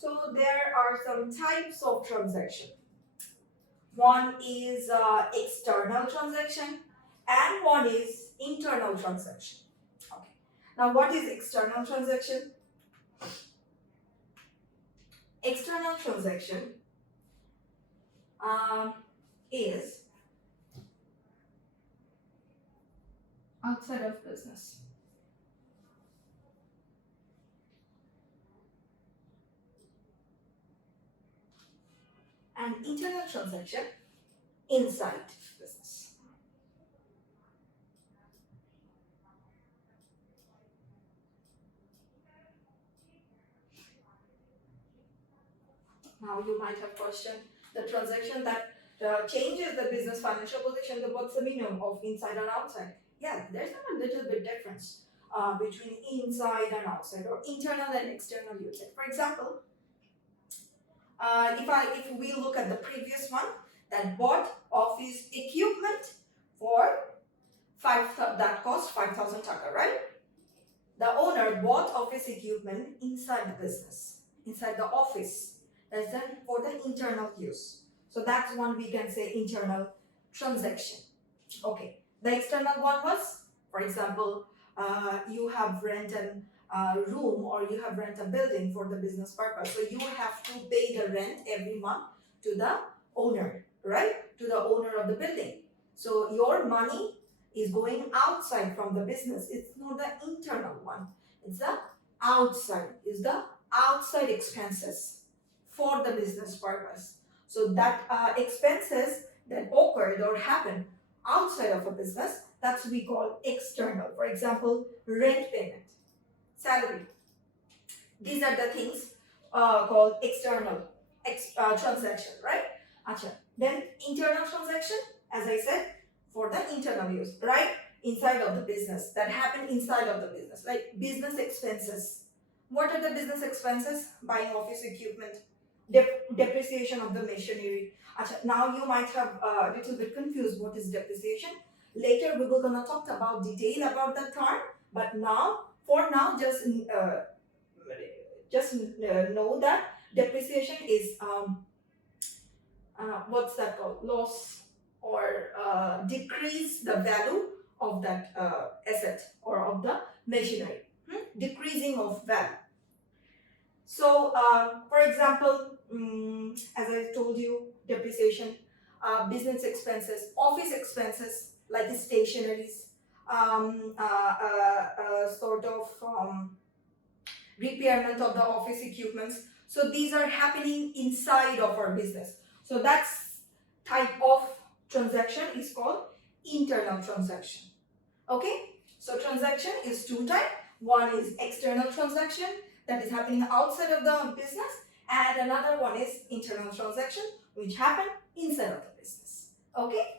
So there are some types of transaction. One is external transaction and one is internal transaction. Okay. Now what is external transaction? External transaction is outside of business. And internal transaction inside business. Now you might have questioned the transaction that changes the business financial position. What's the meaning of inside and outside? Yeah, there's a little bit difference between inside and outside, or internal and external usage. For example, if we look at the previous one, that bought office equipment for that cost 5,000 taka, right? The owner bought office equipment inside the business, inside the office. That's then for the internal use. So that's one we can say internal transaction. Okay. The external one was, for example, you have rent a room or you have rent a building for the business purpose. So you have to pay the rent every month to the owner, right? To the owner of the building. So your money is going outside from the business. It's not the internal one. It's the outside. It's the outside expenses for the business purpose. So that expenses that occurred or happened outside of a business, that's we call external. For example, rent payment, salary. These are the things called external transaction, right? Achha. Then internal transaction, as I said, for the internal use, right? Inside of the business, that happen inside of the business, like business expenses. What are the business expenses? Buying office equipment, depreciation of the machinery. Achha, now you might have a little bit confused what is depreciation. Later we will gonna talk about detail about the term, but now, for now, just know that depreciation is what's that called? Loss or decrease the value of that asset or of the machinery. Decreasing of value. So, for example, as I told you, depreciation, business expenses, office expenses like stationaries, sort of repairment of the office equipments. So these are happening inside of our business. So that's type of transaction is called internal transaction. Okay, so transaction is two types. One is external transaction that is happening outside of the business, and another one is internal transaction which happen inside of the business. Okay.